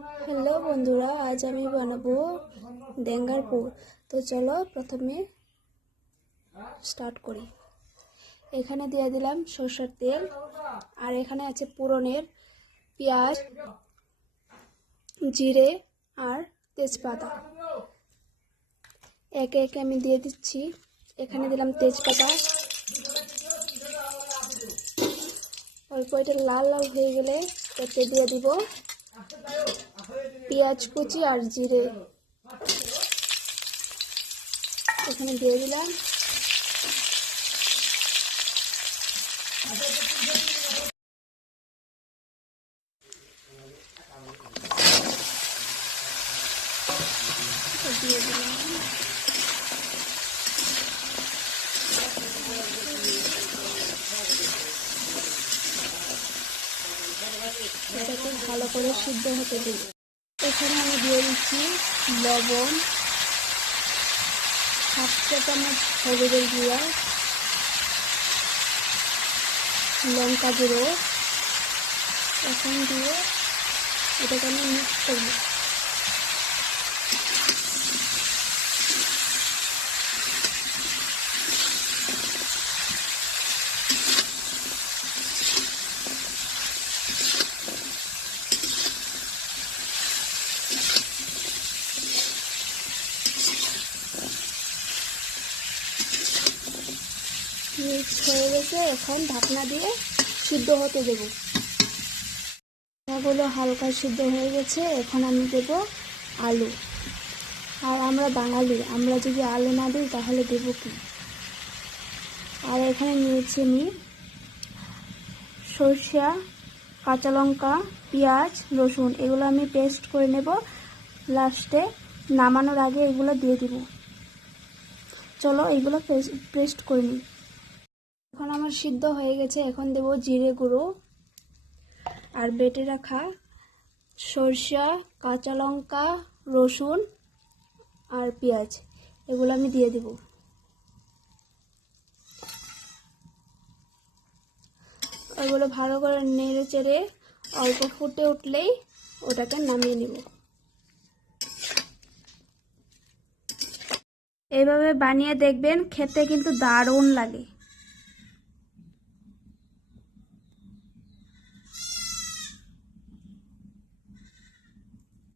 Hello বন্ধুরা, আজ আমি বানাবো ডেঙ্গার পুর তো চলো প্রথমে স্টার্ট করি। এখানে দিয়ে দিলাম সরষের তেল, আর এখানে আছে পুরনের পেঁয়াজ, জিরে আর তেজপাতা। একে একে আমি দিয়ে দিচ্ছি। এখানে দিলাম তেজপাতা। অল্প এটা লাল লাল হয়ে গেলে এতে দিয়ে দিব পেঁয়াজ কুচি আর জিরে। এখানে দিয়ে দিলাম। দিয়ে দিলাম ভালো করে সিদ্ধ হতে দিই এখানে আমি দিয়ে দিচ্ছি লবণ, হাফ চা চামচ হলুদের গুঁড়া, লঙ্কা গুঁড়ো। এখন দিয়ে এটাকে আমি মিক্স করব। মিক্স হয়ে গেছে, এখন ঢাকনা দিয়ে সিদ্ধ হতে দেবো। এগুলো হালকা সিদ্ধ হয়ে গেছে, এখন আমি দেব আলু। আর আমরা বাঙালি, আমরা যদি আলু না দিই, তাহলে দেব কি? আর এখানে নিয়েছি আমি সরষা, কাঁচা লঙ্কা, পেঁয়াজ, রসুন, এগুলো আমি পেস্ট করে নেব। লাস্টে নামানোর আগে এগুলো দিয়ে দিব। চলো, এগুলো পেস্ট করে নিই। এখন আমার সিদ্ধ হয়ে গেছে, এখন দেব জিরে গুঁড়ো আর বেটে রাখা সরষা, কাঁচা লঙ্কা, রসুন আর পেঁয়াজ, এগুলো আমি দিয়ে দেব। ওইগুলো ভালো করে নেড়ে চেড়ে অল্প ফুটে উঠলেই ওটাকে নামিয়ে নিব। এইভাবে বানিয়ে দেখবেন খেতে কিন্তু দারুণ লাগে।